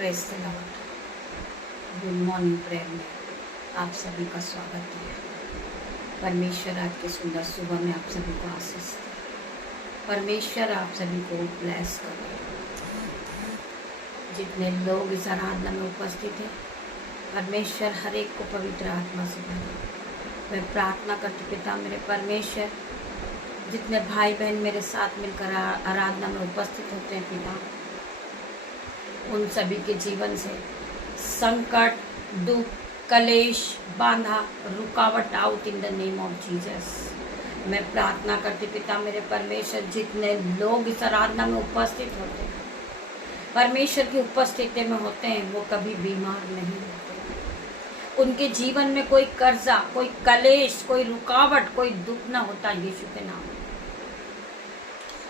Praise the Lord. Good morning prayer में आप सभी का स्वागत है। परमेश्वर आपके सुंदर सुबह में आप सभी को आशीष दे। परमेश्वर आप सभी को ब्लेस करे। जितने लोग इस आराधना में उपस्थित हैं, परमेश्वर हर एक को पवित्र आत्मा से भरे। मैं प्रार्थना करती पिता मेरे परमेश्वर, जितने भाई बहन मेरे साथ मिलकर आराधना में उपस्थित होते हैं पिता, उन सभी के जीवन से संकट, दुख, कलेश, बाधा, रुकावट out in the name of Jesus. मैं प्रार्थना करती पिता मेरे परमेश्वर, जितने लोग इस आराधना में उपस्थित होते हैं, परमेश्वर की उपस्थिति में होते हैं, वो कभी बीमार नहीं होते। उनके जीवन में कोई कर्जा, कोई कलेश, कोई रुकावट, कोई दुख ना होता यीशु के नाम में।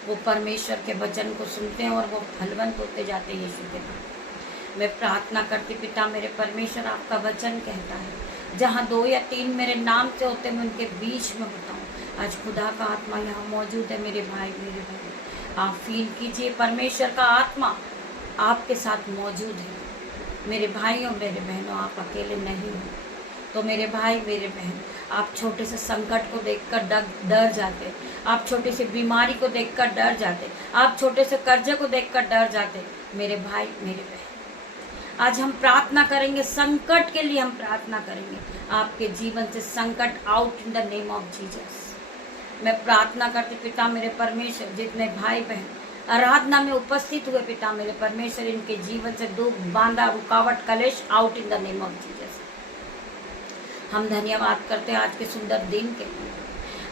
वो परमेश्वर के वचन को सुनते हैं और वो फलवंत होते जाते हैं यीशु के नाम। मैं प्रार्थना करती पिता मेरे परमेश्वर, आपका वचन कहता है जहाँ 2 या 3 मेरे नाम से होते मैं उनके बीच में होता हूँ। आज खुदा का आत्मा यहाँ मौजूद है मेरे भाई मेरे बहन। आप फील कीजिए परमेश्वर का आत्मा आपके साथ मौजूद है। मेरे भाइयों मेरे बहनों, आप अकेले नहीं हो। तो मेरे भाई मेरे बहन, आप छोटे से संकट को देखकर डर जाते, आप छोटे से बीमारी को देखकर डर जाते, आप छोटे से कर्जे को देखकर डर जाते। मेरे भाई मेरे बहन, आज हम प्रार्थना करेंगे, संकट के लिए हम प्रार्थना करेंगे। आपके जीवन से संकट out in the name of Jesus. मैं प्रार्थना करती पिता मेरे परमेश्वर, जितने भाई बहन आराधना में उपस्थित हुए पिता मेरे परमेश्वर, इनके जीवन से दुख, बांधा, रुकावट, कलेश out in the name of Jesus. हम धन्यवाद करते हैं आज के सुंदर दिन के लिए,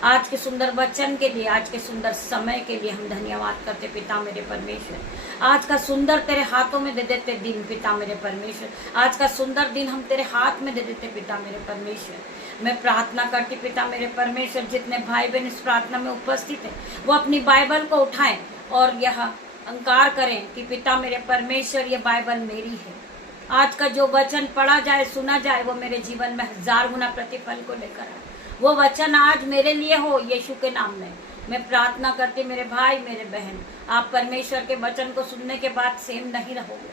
आज के सुंदर वचन के लिए, आज के सुंदर समय के लिए हम धन्यवाद करते पिता मेरे परमेश्वर। आज का सुंदर तेरे हाथों में दे देते दिन पिता मेरे परमेश्वर, आज का सुंदर दिन हम तेरे हाथ में दे देते पिता मेरे परमेश्वर। मैं प्रार्थना करती पिता मेरे परमेश्वर, जितने भाई बहन इस प्रार्थना में उपस्थित हैं, वो अपनी बाइबल को उठाएं और यह अंकार करें कि पिता मेरे परमेश्वर, ये बाइबल मेरी है। आज का जो वचन पढ़ा जाए, सुना जाए, वो मेरे जीवन में 1000 गुना प्रतिफल को लेकर आए। वो वचन आज मेरे लिए हो यीशु के नाम में। मैं प्रार्थना करती मेरे भाई मेरे बहन, आप परमेश्वर के वचन को सुनने के बाद सेम नहीं रहोगे,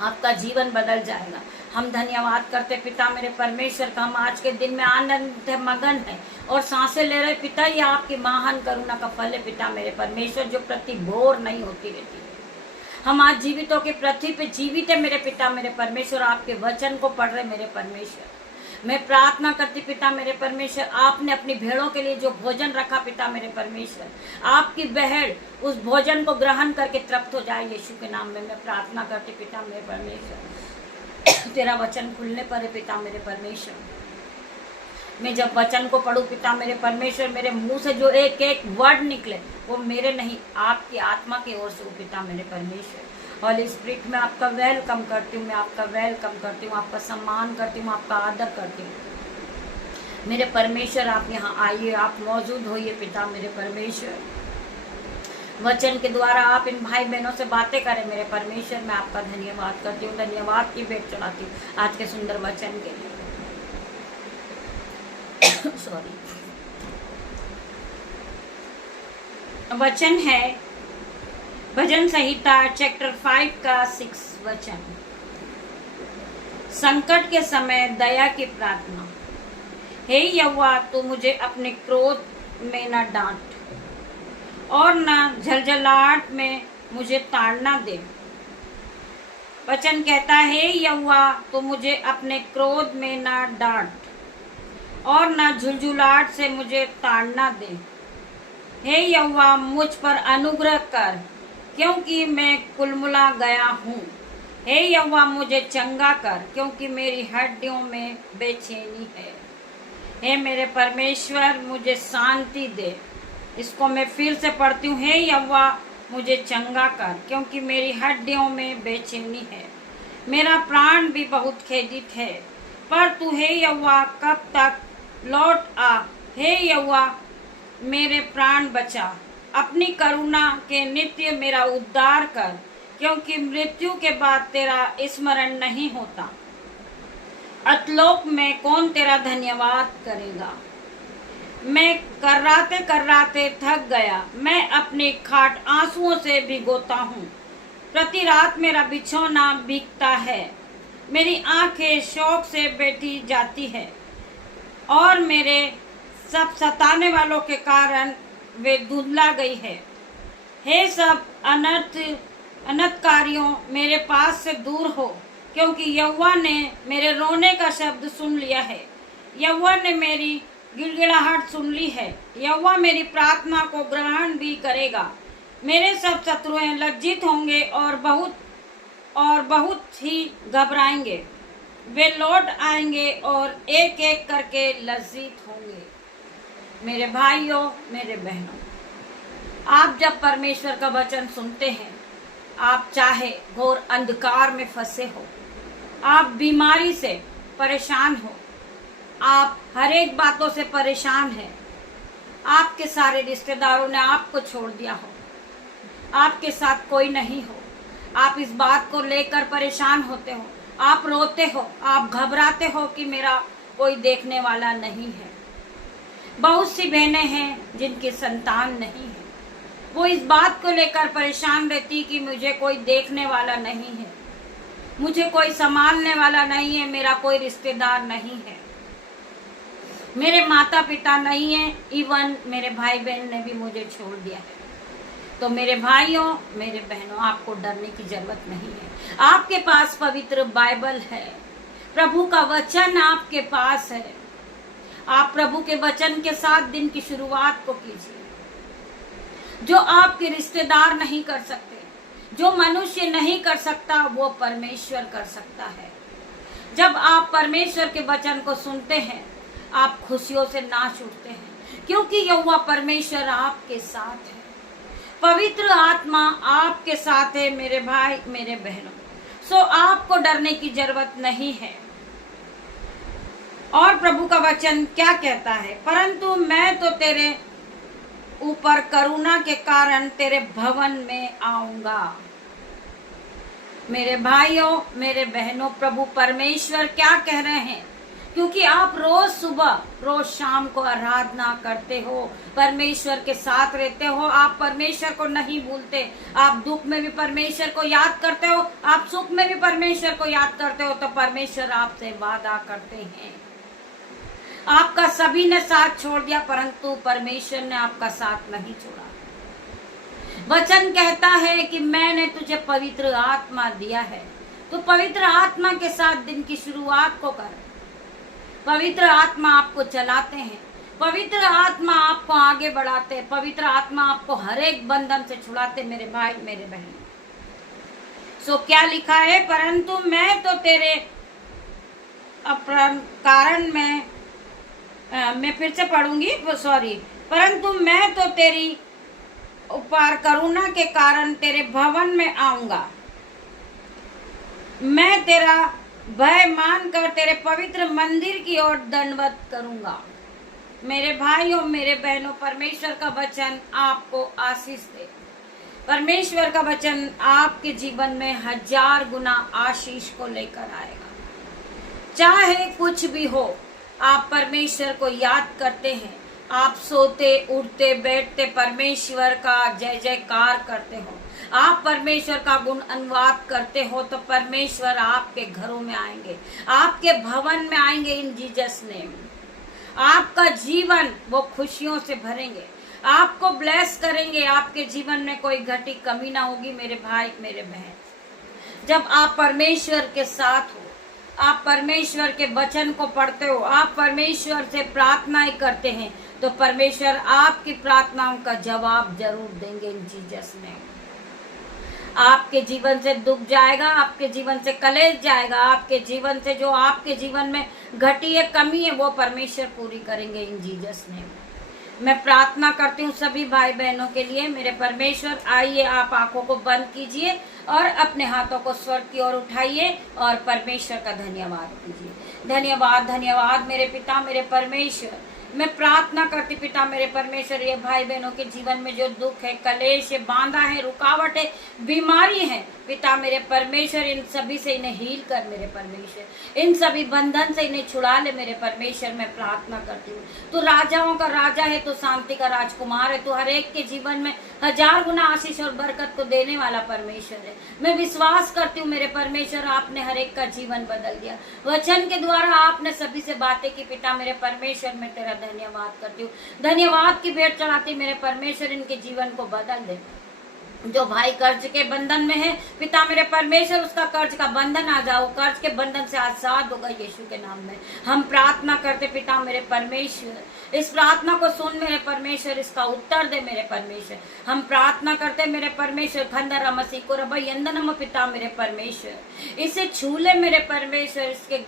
आपका जीवन बदल जाएगा। हम धन्यवाद करते पिता मेरे परमेश्वर का, हम आज के दिन में आनंद मगन है और सांसें ले रहे पिता। ये आपकी महान करुणा का फल है पिता मेरे परमेश्वर, जो प्रति भोर नहीं होती रहती है। हम आज जीवितों के पृथ्वी पे जीवित है मेरे पिता मेरे परमेश्वर, आपके वचन को पढ़ रहे मेरे परमेश्वर। मैं प्रार्थना करती पिता मेरे परमेश्वर, आपने अपनी भेड़ों के लिए जो भोजन रखा पिता मेरे परमेश्वर, आपकी भेड़ उस भोजन को ग्रहण करके तृप्त हो जाए यीशु के नाम में। मैं प्रार्थना करती पिता मेरे परमेश्वर, तेरा वचन खुलने पर है पिता मेरे परमेश्वर। मैं जब वचन को पढ़ूं पिता मेरे परमेश्वर, मेरे मुंह से जो एक एक वर्ड निकले वो मेरे नहीं, आपकी आत्मा की ओर से हो पिता मेरे परमेश्वर। हॉली स्पिरिट में आपका वेलकम करती हूँ, मैं आपका वेलकम करती हूँ, आपका सम्मान करती हूँ, आपका आदर करती हूँ। मेरे परमेश्वर आप यहाँ आइए, आप मौजूद होइए पिता मेरे परमेश्वर। वचन के द्वारा आप इन भाई बहनों से बातें करें मेरे परमेश्वर। मैं आपका धन्यवाद करती हूँ, धन्यवाद की भेंट चढ़ाती हूँ आज के सुंदर वचन के लिए। सॉरी। वचन है भजन संहिता चैप्टर 5 का 6 वचन। संकट के समय दया की प्रार्थना। हे यहोवा, तू मुझे अपने क्रोध में न डांट और न झलझलाहट में मुझे ताड़ना दे। वचन कहता है, हे यहोवा, तू मुझे अपने क्रोध में न डांट और न झुलझुलाहट से मुझे ताड़ना दे। हे यहोवा, मुझ पर अनुग्रह कर, क्योंकि मैं कुलमुला गया हूँ। हे यहोवा, मुझे चंगा कर, क्योंकि मेरी हड्डियों में बेचैनी है। हे मेरे परमेश्वर, मुझे शांति दे। इसको मैं फिर से पढ़ती हूँ। हे यहोवा, मुझे चंगा कर, क्योंकि मेरी हड्डियों में बेचैनी है। मेरा प्राण भी बहुत खेदित है, पर तू हे यहोवा कब तक लौट आ। हे यहोवा, मेरे प्राण बचा, अपनी करुणा के नित्य मेरा उद्धार कर, क्योंकि मृत्यु के बाद तेरा स्मरण नहीं होता। अतलोक में कौन तेरा धन्यवाद करेगा। मैं कर्राते कर्राते थक गया, मैं अपनी खाट आंसुओं से भिगोता हूँ। प्रति रात मेरा बिछौना भीगता है, मेरी आंखें शौक से बैठी जाती है और मेरे सब सताने वालों के कारण वे धुंधला गई है। हे सब अनर्थकारियों, मेरे पास से दूर हो, क्योंकि यहोवा ने मेरे रोने का शब्द सुन लिया है। यहोवा ने मेरी गिड़गिड़ाहट सुन ली है। यहोवा मेरी प्रार्थना को ग्रहण भी करेगा। मेरे सब शत्रुएं लज्जित होंगे और बहुत ही घबराएंगे। वे लौट आएंगे और एक एक करके लज्जित होंगे। मेरे भाइयों, मेरे बहनों, आप जब परमेश्वर का वचन सुनते हैं, आप चाहे घोर अंधकार में फंसे हो, आप बीमारी से परेशान हो, आप हर एक बातों से परेशान हैं, आपके सारे रिश्तेदारों ने आपको छोड़ दिया हो, आपके साथ कोई नहीं हो, आप इस बात को लेकर परेशान होते हो, आप रोते हो, आप घबराते हो कि मेरा कोई देखने वाला नहीं है। बहुत सी बहनें हैं जिनकी संतान नहीं है, वो इस बात को लेकर परेशान रहती कि मुझे कोई देखने वाला नहीं है, मुझे कोई संभालने वाला नहीं है, मेरा कोई रिश्तेदार नहीं है, मेरे माता पिता नहीं है, इवन मेरे भाई बहन ने भी मुझे छोड़ दिया है। तो मेरे भाइयों, मेरे बहनों, आपको डरने की जरूरत नहीं है। आपके पास पवित्र बाइबल है, प्रभु का वचन आपके पास है। आप प्रभु के वचन के साथ दिन की शुरुआत को कीजिए। जो आपके रिश्तेदार नहीं कर सकते, जो मनुष्य नहीं कर सकता, वो परमेश्वर कर सकता है। जब आप परमेश्वर के वचन को सुनते हैं, आप खुशियों से नाच उठते हैं, क्योंकि यहोवा परमेश्वर आपके साथ है। पवित्र आत्मा आपके साथ है मेरे भाई, मेरे बहनों। सो आपको डरने की जरूरत नहीं है। और प्रभु का वचन क्या कहता है? परंतु मैं तो तेरे ऊपर करुणा के कारण तेरे भवन में आऊंगा। मेरे भाइयों, मेरे बहनों, प्रभु परमेश्वर क्या कह रहे हैं? क्योंकि आप रोज सुबह रोज शाम को आराधना करते हो, परमेश्वर के साथ रहते हो, आप परमेश्वर को नहीं भूलते। आप दुख में भी परमेश्वर को याद करते हो, आप सुख में भी परमेश्वर को याद करते हो, तो परमेश्वर आपसे वादा करते हैं। आपका सभी ने साथ छोड़ दिया, परंतु परमेश्वर ने आपका साथ नहीं छोड़ा। वचन कहता है कि मैंने तुझे पवित्र आत्मा दिया है, तो पवित्र आत्मा के साथ दिन की शुरुआत को कर। पवित्र आत्मा आपको चलाते हैं, पवित्र आत्मा आपको आगे बढ़ाते हैं, पवित्र आत्मा आपको हर एक बंधन से छुड़ाते। मेरे भाई, मेरे बहन, सो क्या लिखा है? परंतु मैं तो तेरे कारण मैं फिर से पढ़ूंगी, सॉरी। परंतु मैं तो तेरी ऊपर करुणा के कारण तेरे भवन में आऊंगा। मैं तेरा भय मानकर तेरे पवित्र मंदिर की ओर दंडवत करूंगा। मेरे भाइयों, मेरे बहनों, परमेश्वर का वचन आपको आशीष दे। परमेश्वर का वचन आपके जीवन में 1000 गुना आशीष को लेकर आएगा। चाहे कुछ भी हो, आप परमेश्वर को याद करते हैं, आप सोते उठते बैठते परमेश्वर का जय जयकार करते हो, आप परमेश्वर का गुण अनुवाद करते हो, तो परमेश्वर आपके घरों में आएंगे, आपके भवन में आएंगे इन जीसस नेम। आपका जीवन वो खुशियों से भरेंगे, आपको ब्लेस करेंगे, आपके जीवन में कोई घटी कमी ना होगी। मेरे भाई, मेरे बहन, जब आप परमेश्वर के साथ हो, आप परमेश्वर के वचन को पढ़ते हो, आप परमेश्वर से प्रार्थनाएं करते हैं, तो परमेश्वर आपकी प्रार्थनाओं का जवाब जरूर देंगे इन जीसस नेम। आपके जीवन से दुख जाएगा, आपके जीवन से कलेश जाएगा, आपके जीवन से जो आपके जीवन में घटी है, कमी है, वो परमेश्वर पूरी करेंगे इन जीसस नेम। मैं प्रार्थना करती हूँ सभी भाई बहनों के लिए। मेरे परमेश्वर, आइए आप आंखों को बंद कीजिए और अपने हाथों को स्वर्ग की ओर उठाइए और परमेश्वर का धन्यवाद कीजिए। धन्यवाद, धन्यवाद मेरे पिता, मेरे परमेश्वर। मैं प्रार्थना करती पिता मेरे परमेश्वर, ये भाई बहनों के जीवन में जो दुख है, कलेश है, बांधा है, रुकावट है, बीमारी है, पिता मेरे परमेश्वर, इन सभी से इन्हें हील कर मेरे परमेश्वर, इन सभी बंधन से इन्हें छुड़ा ले मेरे परमेश्वर। मैं प्रार्थना करती हूँ, तू राजाओं का राजा है, तू शांति का राजकुमार है, तू हर एक के जीवन में 1000 गुना आशीष और बरकत को देने वाला परमेश्वर है। मैं विश्वास करती हूँ मेरे परमेश्वर, आपने हर एक का जीवन बदल दिया, वचन के द्वारा आपने सभी से बातें की पिता मेरे परमेश्वर। मैं तेरा धन्यवाद करती हूँ, धन्यवाद की भेंट चढ़ाती मेरे परमेश्वर, इनके जीवन को बदल दे। जो भाई कर्ज के बंधन में है पिता मेरे परमेश्वर, उसका कर्ज का बंधन आ जाओ, कर्ज के बंधन से आजाद होगा यीशु के नाम में। हम प्रार्थना करते पिता मेरे परमेश्वर, इस प्रार्थना को सुन मेरे परमेश्वर, इसका उत्तर दे मेरे परमेश्वर। हम प्रार्थना करते मेरे परमेश्वर, खंडर मसीह को रबयंदनम पिता मेरे परमेश्वर, इसे छू ले मेरे परमेश्वर, इसके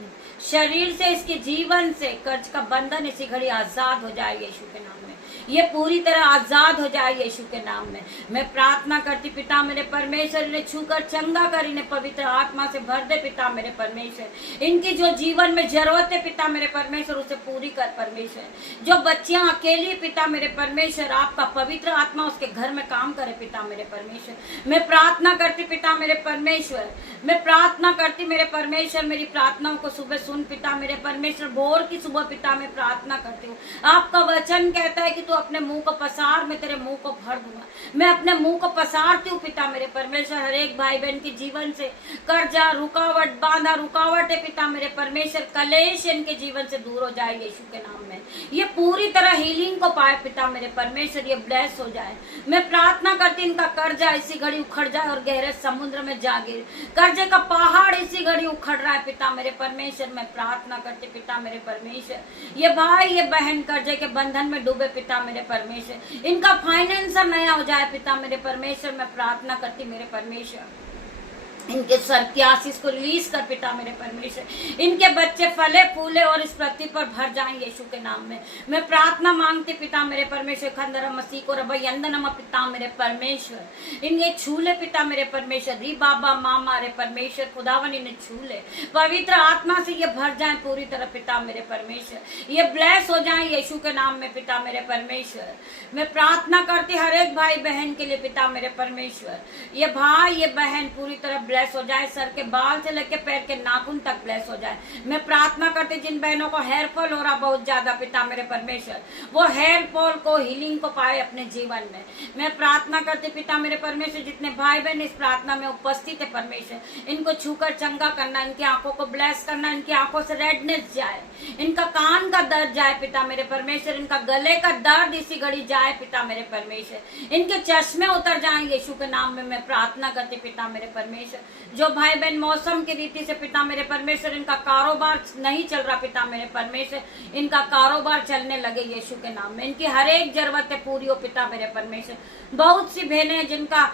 शरीर से, इसके जीवन से कर्ज का बंधन इसी घड़ी आजाद हो जाए यीशु के नाम में, ये पूरी तरह आजाद हो जाए यीशु के नाम में। मैं प्रार्थना करती पिता मेरे परमेश्वर, इन्हें छूकर चंगा कर, इन्हें पवित्र आत्मा से भर दे पिता मेरे परमेश्वर। इनकी जो जीवन में जरूरत है पिता मेरे परमेश्वर, उसे पूरी कर परमेश्वर। जो बच्चियां अकेली पिता मेरे परमेश्वर, आपका पवित्र आत्मा उसके घर में काम करे पिता मेरे परमेश्वर। मैं प्रार्थना करती पिता मेरे परमेश्वर, मैं प्रार्थना करती मेरे परमेश्वर, मेरी प्रार्थनाओं को सुबह सुन पिता मेरे परमेश्वर। भोर की सुबह पिता मैं प्रार्थना करती हूँ, आपका वचन कहता है कि तू अपने मुंह को पसार, मैं तेरे मुंह को भर दूंगा। मैं अपने मुंह को पसारती हूँ पिता मेरे परमेश्वर, हर एक भाई बहन के जीवन से कर्जा, रुकावट, बाधा, रुकावट है पिता मेरे परमेश्वर, कलेश इनके जीवन से दूर हो जाए यीशु के नाम में। ये पूरी तरह हीलिंग को पाए पिता मेरे परमेश्वर, ये ब्लेस हो जाए। मैं प्रार्थना करती इनका कर्जा इसी घड़ी उखड़ जाए और गहरे समुद्र में जा गिरे। कर्जे का पहाड़ इसी घड़ी उखड़ रहा है पिता मेरे परमेश्वर। मैं प्रार्थना करती पिता मेरे परमेश्वर, ये भाई ये बहन कर्जे के बंधन में डूबे पिता मेरे परमेश्वर, इनका फाइनेंस नया हो जाए पिता मेरे परमेश्वर। मैं प्रार्थना करती मेरे परमेश्वर, इनके सर की आशीष को रिलीज कर पिता मेरे परमेश्वर। इनके बच्चे फले फूले और इस पृथ्वी पर भर जाएं यीशु के नाम में। मैं प्रार्थना मांगती पिता मेरे परमेश्वर, खंदर मसीह को रबयंदनम पिता मेरे परमेश्वर। इन्हें छूले पिता मेरे परमेश्वर, री बाबा मामा रे परमेश्वर, खुदावन इन्हें छूले, पवित्र आत्मा से ये भर जाए पूरी तरह पिता मेरे परमेश्वर। ये ब्लेस हो जाए यीशु के नाम में पिता मेरे परमेश्वर। मैं प्रार्थना करती हर एक भाई बहन के लिए पिता मेरे परमेश्वर, ये भाई ये बहन पूरी तरह ब्लेस हो जाए, सर के बाल से लेकर पैर के नाखून तक ब्लेस हो जाए। मैं प्रार्थना करती जिन बहनों को हेयर फॉल हो रहा बहुत ज्यादा पिता मेरे परमेश्वर, वो हेयर फॉल को हीलिंग को पाए अपने जीवन में। मैं प्रार्थना करती पिता मेरे परमेश्वर, जितने भाई बहन इस प्रार्थना में उपस्थित है परमेश्वर, इनको छूकर चंगा करना, इनकी आंखों को ब्लेस करना, इनकी आंखों से रेडनेस जाए, इनका कान का दर्द जाए पिता मेरे परमेश्वर, इनका गले का दर्द इसी घड़ी जाए पिता मेरे परमेश्वर, इनके चश्मे उतर जाए यीशु के नाम में। मैं प्रार्थना करती पिता मेरे परमेश्वर, जो भाई बहन मौसम की रीति से पिता मेरे परमेश्वर इनका कारोबार नहीं चल रहा पिता मेरे परमेश्वर, इनका कारोबार चलने लगे यीशु के नाम में। इनकी हर एक जरूरतें पूरी हो पिता मेरे परमेश्वर। बहुत सी बहनें जिनका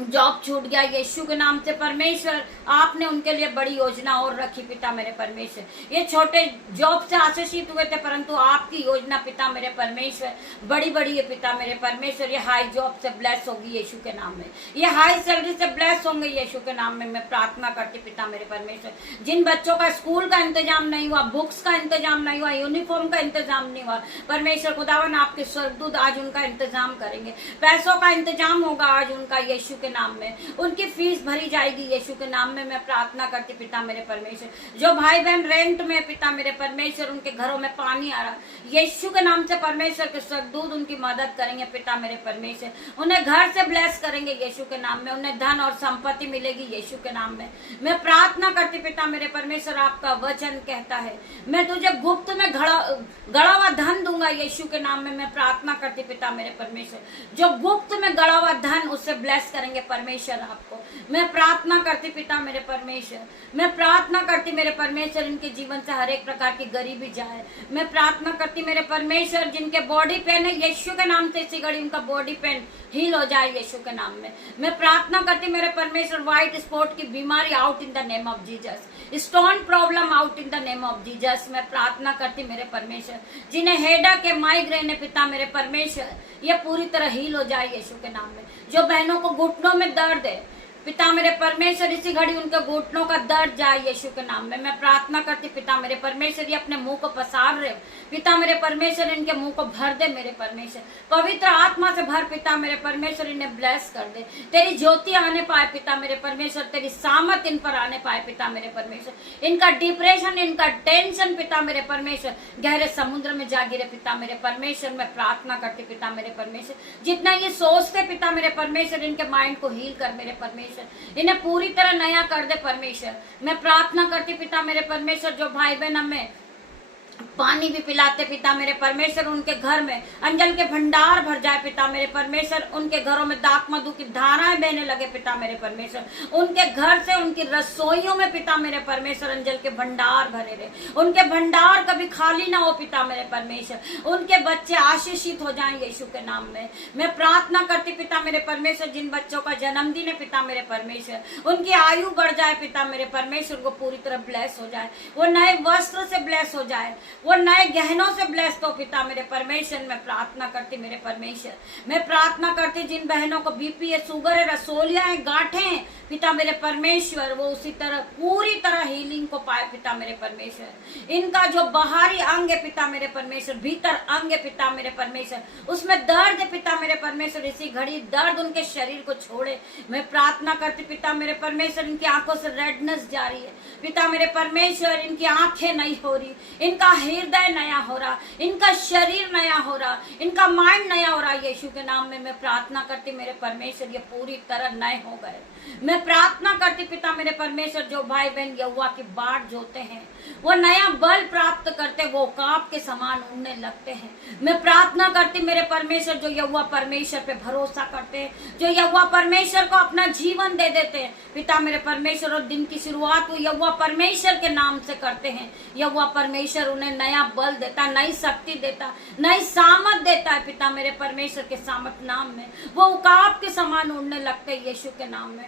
जॉब छूट गया यीशु के नाम से परमेश्वर, आपने उनके लिए बड़ी योजना और रखी पिता मेरे परमेश्वर। ये छोटे जॉब से आशीषित हुए थे, परंतु आपकी योजना पिता मेरे परमेश्वर बड़ी बड़ी है पिता मेरे परमेश्वर। ये हाई जॉब से ब्लेस होगी यीशु के नाम में, ये हाई सैलरी से ब्लेस होंगे यीशु के नाम में। मैं प्रार्थना करती पिता मेरे परमेश्वर, जिन बच्चों का स्कूल का इंतजाम नहीं हुआ, बुक्स का इंतजाम नहीं हुआ, यूनिफॉर्म का इंतजाम नहीं हुआ, परमेश्वर खुदावन आपके स्वर्गदूत आज उनका इंतजाम करेंगे। पैसों का इंतजाम होगा आज उनका यीशु के नाम में, उनकी फीस भरी जाएगी यीशु के नाम में। मैं प्रार्थना करती पिता मेरे परमेश्वर, जो भाई बहन रेंट में पिता मेरे परमेश्वर, उनके घरों में पानी आ रहा यीशु के नाम से परमेश्वर के स्वर्गदूत उनकी मदद करेंगे पिता मेरे परमेश्वर, उन्हें घर से ब्लेस करेंगे यीशु के नाम में, उन्हें धन और संपत्ति मिलेगी यीशु के नाम में। मैं प्रार्थना करती पिता मेरे परमेश्वर, आपका वचन कहता है मैं तुझे गुप्त में गड़ा हुआ धन दूंगा यीशु के नाम में। मैं प्रार्थना करती पिता मेरे परमेश्वर, जो गुप्त में गड़ा हुआ धन उससे ब्लेस करेंगे परमेश्वर आपको। मैं प्रार्थना करती पिता मेरे परमेश्वर, मैं प्रार्थना करती मेरे परमेश्वर, इनके जीवन से हर एक प्रकार की गरीबी जाए। मैं प्रार्थना करती मेरे परमेश्वर, जिनके बॉडी पेन है यीशु के नाम से इसी घड़ी उनका बॉडी पेन हील हो जाए यीशु के नाम में। मैं प्रार्थना करती मेरे परमेश्वर, व्हाइट स्पॉट की बीमारी out in the name of Jesus, stone problem out in the name of Jesus. मैं प्रार्थना करती मेरे परमेश्वर, जिन्हें हेडेक है, माइग्रेन है पिता मेरे परमेश्वर, ये पूरी तरह हील हो जाए यीशु के नाम में। जो बहनों को घुटनों में दर्द है पिता मेरे परमेश्वर इसी घड़ी उनके घुटनों का दर्द जाए यीशु के नाम में। मैं प्रार्थना करती पिता मेरे परमेश्वर, ये अपने मुंह को पसार रहे हो पिता मेरे परमेश्वर, इनके मुंह को भर दे मेरे परमेश्वर, पवित्र आत्मा से भर पिता मेरे परमेश्वर, इन्हें ब्लेस कर दे, तेरी ज्योति आने पाए पिता मेरे परमेश्वर, तेरी सामत इन पर आने पाए पिता मेरे परमेश्वर, इनका डिप्रेशन, इनका टेंशन पिता मेरे परमेश्वर गहरे समुद्र में जा गिरे पिता मेरे परमेश्वर। मैं प्रार्थना करती पिता मेरे परमेश्वर, जितना ये सोचते पिता मेरे परमेश्वर, इनके माइंड को हील कर मेरे परमेश्वर, इन्हें पूरी तरह नया कर दे परमेश्वर। मैं प्रार्थना करती पिता मेरे परमेश्वर, जो भाई बहन हमें पानी भी पिलाते पिता मेरे परमेश्वर, उनके घर में अंजल के भंडार भर जाए पिता मेरे परमेश्वर, उनके घरों में दाक मधु की धाराएं बहने लगे पिता मेरे परमेश्वर, उनके घर से उनकी रसोइयों में पिता मेरे परमेश्वर अंजल के भंडार भरे रहे, उनके भंडार कभी खाली ना हो पिता मेरे परमेश्वर, उनके बच्चे आशीषित हो जाएं यीशु के नाम में। मैं प्रार्थना करती पिता मेरे परमेश्वर, जिन बच्चों का जन्मदिन है पिता मेरे परमेश्वर, उनकी आयु बढ़ जाए पिता मेरे परमेश्वर, को पूरी तरह ब्लेस हो जाए, वो नए वस्त्र से ब्लेस हो जाए, वो नए गहनों से ब्लेस हो पिता मेरे परमेश्वर। मैं प्रार्थना करती मेरे परमेश्वर, मैं प्रार्थना करती जिन बहनों को बीपी है, शुगर है, रसोलियां है, गांठें हैं पिता मेरे परमेश्वर, वो उसी तरह पूरी तरह हीलिंग को पाए पिता मेरे परमेश्वर। इनका जो बाहरी अंग है पिता मेरे परमेश्वर, भीतर अंग है पिता मेरे परमेश्वर, उसमें दर्द है पिता मेरे परमेश्वर, इसी घड़ी दर्द उनके शरीर को छोड़े। मैं प्रार्थना करती पिता मेरे परमेश्वर, इनकी आंखों से रेडनेस जा रही है पिता मेरे परमेश्वर, इनकी आंखें नहीं हो रही, इनका हृदय नया हो रहा, इनका शरीर नया हो रहा, इनका माइंड नया हो रहा। यीशु के नाम में मैं प्रार्थना करती मेरे परमेश्वर, ये पूरी तरह नए हो गए। मैं प्रार्थना करती पिता मेरे परमेश्वर, जो भाई बहन यहोवा की बाट जोते हैं, वो नया बल प्राप्त करते, वो काप के समान उड़ने लगते हैं। मैं प्रार्थना करती मेरे परमेश्वर, जो यहोवा परमेश्वर पे भरोसा करते हैं, जो यहोवा परमेश्वर को अपना जीवन दे देते हैं पिता मेरे परमेश्वर, और दिन की शुरुआत वो यहोवा परमेश्वर के नाम से करते हैं, यहोवा परमेश्वर उन्हें नया बल देता, नई शक्ति देता, नई सामर्थ देता है पिता मेरे परमेश्वर के सामर्थ नाम में, वो उकाब के समान उड़ने लगते हैं यीशु के नाम में।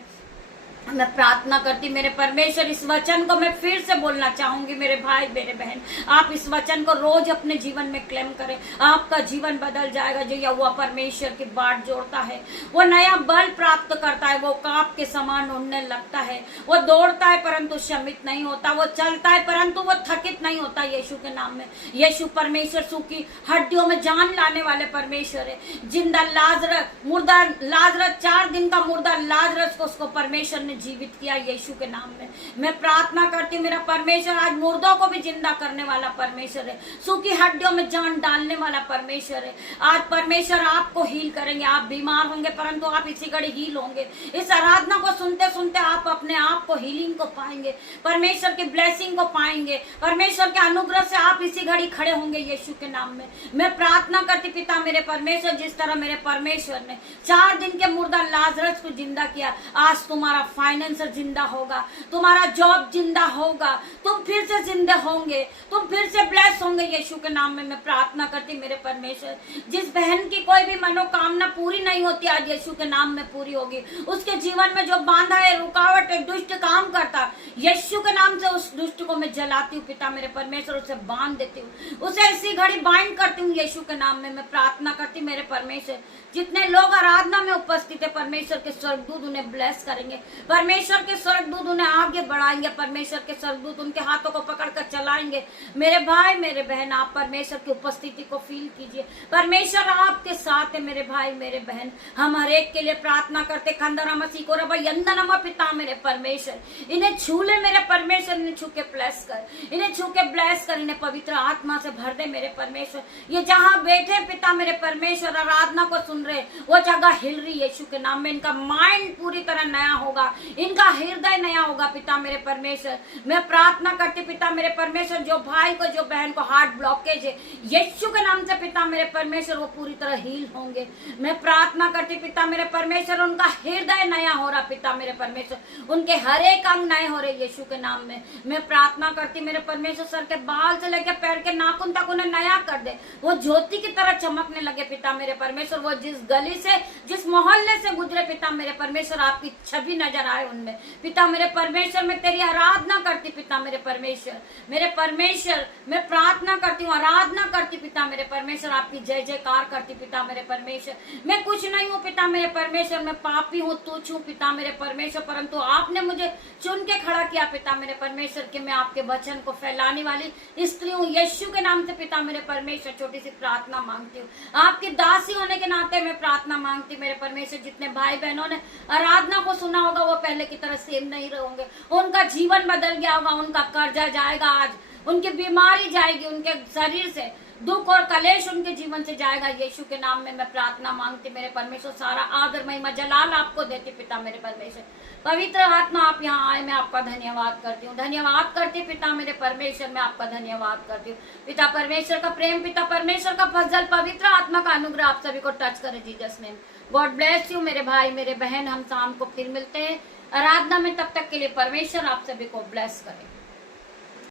मैं प्रार्थना करती मेरे परमेश्वर, इस वचन को मैं फिर से बोलना चाहूंगी मेरे भाई मेरे बहन, आप इस वचन को रोज अपने जीवन में क्लेम करें, आपका जीवन बदल जाएगा। जो यहोवा परमेश्वर की बाट जोड़ता है, वो नया बल प्राप्त करता है, वो काप के समान उड़ने लगता है, वो दौड़ता है परंतु शमित नहीं होता, वो चलता है परंतु वो थकित नहीं होता यीशु के नाम में। यीशु परमेश्वर सूखी हड्डियों में जान लाने वाले परमेश्वर है। जिंदा लाजरस, मुर्दा लाजरस, 4 दिन का मुर्दा लाजरस को उसको परमेश्वर ने जीवित किया यीशु के नाम में। मैं प्रार्थना करती मेरा परमेश्वर आज मुर्दों को भी जिंदा करने वाला परमेश्वर है, सूखी हड्डियों में जान डालने वाला परमेश्वर है। आज परमेश्वर आपको हील करेंगे, आप बीमार होंगे परंतु आप इसी घड़ी हील होंगे। इस आराधना को सुनते सुनते आप अपने आप को हीलिंग को पाएंगे, परमेश्वर की ब्लेसिंग को पाएंगे, परमेश्वर के अनुग्रह से आप इसी घड़ी खड़े होंगे यीशु के नाम में। मैं प्रार्थना करती पिता मेरे परमेश्वर, जिस तरह मेरे परमेश्वर ने 4 दिन के मुर्दा लाजरस को जिंदा किया, आज तुम्हारा फाइनेंसर जिंदा होगा, तुम्हारा जॉब जिंदा होगा, तुम फिर से जिंदा होंगे, तुम फिर से ब्लेस होंगे यीशु के नाम में। मैं प्रार्थना करती मेरे परमेश्वर, जिस बहन की कोई भी मनोकामना पूरी नहीं होती आज यीशु के नाम में पूरी होगी। उसके जीवन में जो बांधा है, रुकावट है, दुष्ट काम करता, यीशु के नाम से उस दुष्ट को मैं जलाती हूँ पिता मेरे परमेश्वर, उसे बांध देती हूँ, उसे इसी घड़ी बाइंड करती हूँ यीशु के नाम में। मैं प्रार्थना करती मेरे परमेश्वर, जितने लोग आराधना में उपस्थित है, परमेश्वर के स्वर्गदूत उन्हें ब्लेस करेंगे, परमेश्वर के स्वर्गदूत उन्हें आगे बढ़ाएंगे, परमेश्वर के स्वर्गदूत उनके हाथों को पकड़कर चलाएंगे। मेरे भाई मेरे बहन, आप परमेश्वर की उपस्थिति को फील कीजिए, परमेश्वर आपके साथ है मेरे भाई मेरे बहन। हम हर एक के लिए प्रार्थना करते, खंदरा मसीह को रबा यंदनमा पिता मेरे परमेश्वर, इन्हें छू ले मेरे परमेश्वर, इन्हें छू के ब्लेस कर, इन्हें छू के ब्लेस कर, इन्हें पवित्र आत्मा से भर दे मेरे परमेश्वर। ये जहाँ बैठे पिता मेरे परमेश्वर आराधना को सुन रहे, वो जगह हिल रही यीशु के नाम में। इनका माइंड पूरी तरह नया होगा, इनका हृदय नया होगा पिता मेरे परमेश्वर। मैं प्रार्थना करती पिता मेरे परमेश्वर, जो भाई को जो बहन को हार्ट ब्लॉकेज है यीशु के नाम से पिता मेरे परमेश्वर, वो पूरी तरह हील होंगे। मैं प्रार्थना करती पिता मेरे परमेश्वर, उनका हृदय नया हो रहा पिता मेरे परमेश्वर, उनके हर एक अंग नए हो रहे यीशु के नाम में। मैं प्रार्थना करती मेरे परमेश्वर, सर के बाल से लेकर पैर के नाखून तक उन्हें नया कर दे, वो ज्योति की तरह चमकने लगे पिता मेरे परमेश्वर। वो जिस गली से, जिस मोहल्ले से गुजरे पिता मेरे परमेश्वर, आपकी छवि नजर आए उनमें पिता मेरे परमेश्वर। मैं तेरी आराधना करती पिता मेरे परमेश्वर, मेरे परमेश्वर मैं प्रार्थना करती हूँ, आराधना करती पिता मेरे परमेश्वर, आपकी जय जयकार करती पिता मेरे परमेश्वर। मैं कुछ नहीं हूँ पिता मेरे परमेश्वर, मैं पापी हूँ, बहुत तुच्छ हूँ पिता मेरे परमेश्वर, परंतु आपने मुझे चुन के खड़ा किया पिता मेरे परमेश्वर कि मैं आपके वचन को फैलाने वाली स्त्री हूँ। यीशु के नाम से पिता मेरे परमेश्वर छोटी सी प्रार्थना मांगती हूँ, आपकी दासी होने के नाते मैं प्रार्थना मांगती मेरे परमेश्वर। जितने भाई बहनों ने आराधना को सुना होगा वो पहले की तरह सेम नहीं रहेंगे, उनका जीवन बदल गया होगा, उनका कर्जा जाएगा, आज उनकी बीमारी जाएगी, उनके शरीर से दुख और कलेश उनके जीवन से जाएगा। यीशु के नाम में मैं प्रार्थना मांगती मेरे परमेश्वर। सारा आदर महिमा जलाल आपको देती पिता मेरे परमेश्वर। पवित्र आत्मा आप यहाँ आए, मैं आपका धन्यवाद करती हूँ, धन्यवाद करती पिता मेरे परमेश्वर, मैं आपका धन्यवाद करती हूँ। पिता परमेश्वर का प्रेम, पिता परमेश्वर का फजल, पवित्र आत्मा का अनुग्रह आप सभी को टच करे Jesus name. God bless you मेरे भाई मेरे बहन। हम शाम को फिर मिलते हैं आराधना में, तब तक के लिए परमेश्वर आप सभी को ब्लेस करे।